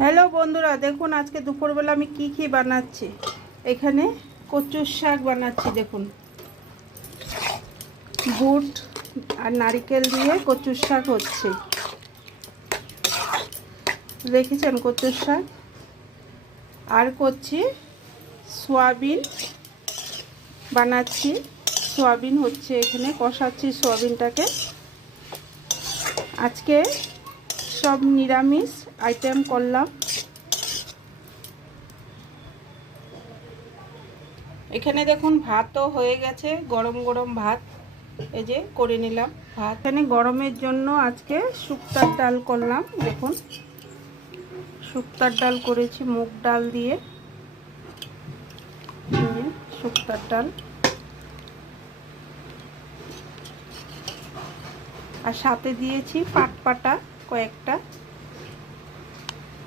Hello বন্ধুরা, দেখুন আজকে দুপুরবেলা আমি কি বানাচ্ছি। এখানে কচুর শাক বানাচ্ছি। দেখুন, বুট আর নারকেল দিয়ে কচুর শাক হচ্ছে। দেখেছেন কচুর শাক। আর করছি সয়াবিন বানাচ্ছি। সয়াবিন হচ্ছে, এখানে কষাচ্ছি সয়াবিনটাকে। আজকে সব নিরামিষ আইটেম করলাম। এখানে দেখুন ভাতও হয়ে গেছে, গরম গরম ভাত এই যে করে নিলাম ভাত। এখানে গরমের জন্য আজকে শুক্তার ডাল করলাম। দেখুন, শুক্তার ডাল করেছি মুগ ডাল দিয়ে। শুক্তার ডাল আর সাথে দিয়েছি পাট পাটা কয়েকটা।